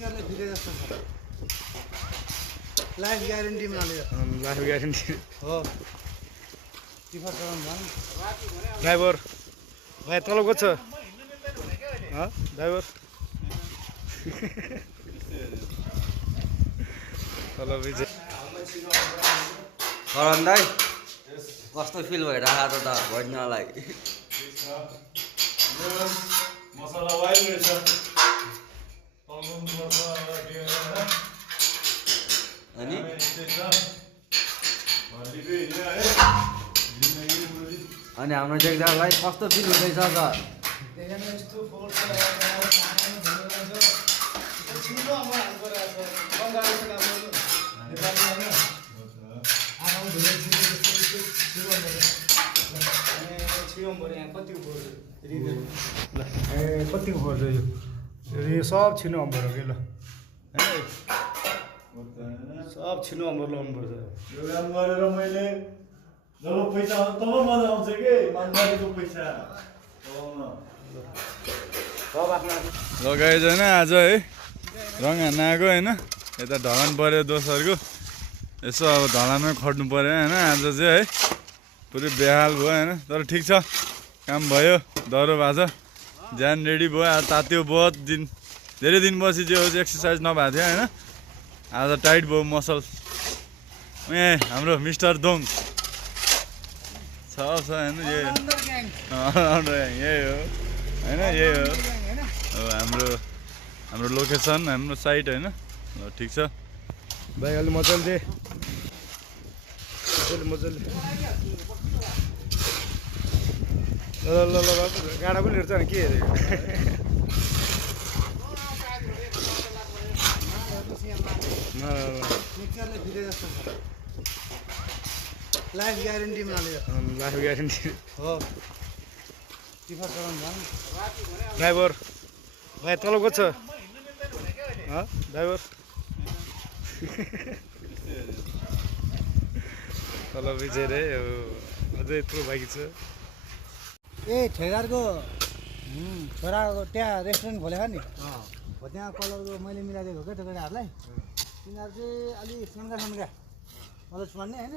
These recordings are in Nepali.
पिक्चरले भिडियो जस्तो छ लाइफ ग्यारेन्टी मालेर लाइफ ग्यारेन्टी हो टिफर चलाउनु भएन ड्राइभर भाइ तलब कति छ ड्राइभर तलब करण दाइ कस्तो फिल भइरहेको त भनिनलाई मसला वाइल रहेछ अनि अनि हाम्रो देख्दालाई कस्तो फिल हुँदैछ त कतिको पर्छ यो सब छिनो अम्बर हो कि ल सब छिनो अम्बर लाउनुपर्छ यो काम गरेर मैले जब पैसा आउँछ तब मजा आउँछ कि इमानदारीको पैसा लगाएछ होइन आज है रङ हान्न आएको होइन यता ढलान पऱ्यो दोस्तहरूको यसो अब ढलानमै खट्नु पऱ्यो होइन आज चाहिँ है पुरै बेहाल भयो होइन तर ठिक छ काम भयो डह्रो भएको छ ज्यान रेडी भयो आज तात्यो बहुत दिन धेरै दिनपछि जे होस् एक्सर्साइज नभएको थियो होइन आज टाइट भयो मसल ए हाम्रो मिस्टर दोङ छ होइन यही हो होइन यही हो हाम्रो लोकेसन हाम्रो साइट होइन ठिक छ भाइ अलि मजाले मजाले ल ल ल गाडा पनि हेर्छ नि के हेरेको पिक्चरले भिडियो जस्तो छ लाइफ ग्यारेन्टी मालेर लाइफ ग्यारेन्टी हो टिफर चलाउनु भएन ड्राइभर भाइ तलब कति छ ड्राइभर तलब चाहिँ अझै यत्रो बाँकी छ ए ठेगारको छोराको त्यहाँ रेस्टुरेन्ट खोलेको नि हो त्यहाँ कलरको मैले मिलाइदिएको क्या त्यो केटाहरूलाई तिनीहरू चाहिँ अलिक सन्का कलर छुवान्ने होइन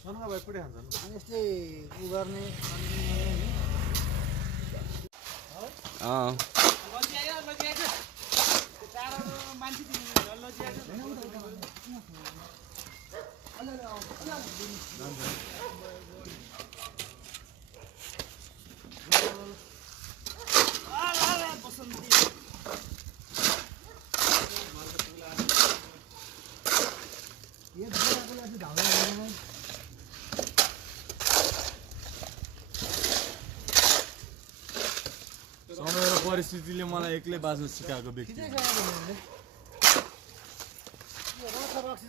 सन्का भाइ पुरै खान्छ अनि यस्तै उ गर्ने समय र परिस्थितिले मलाई एक्लै बाँच्न सिकाएको व्यक्ति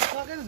सकेन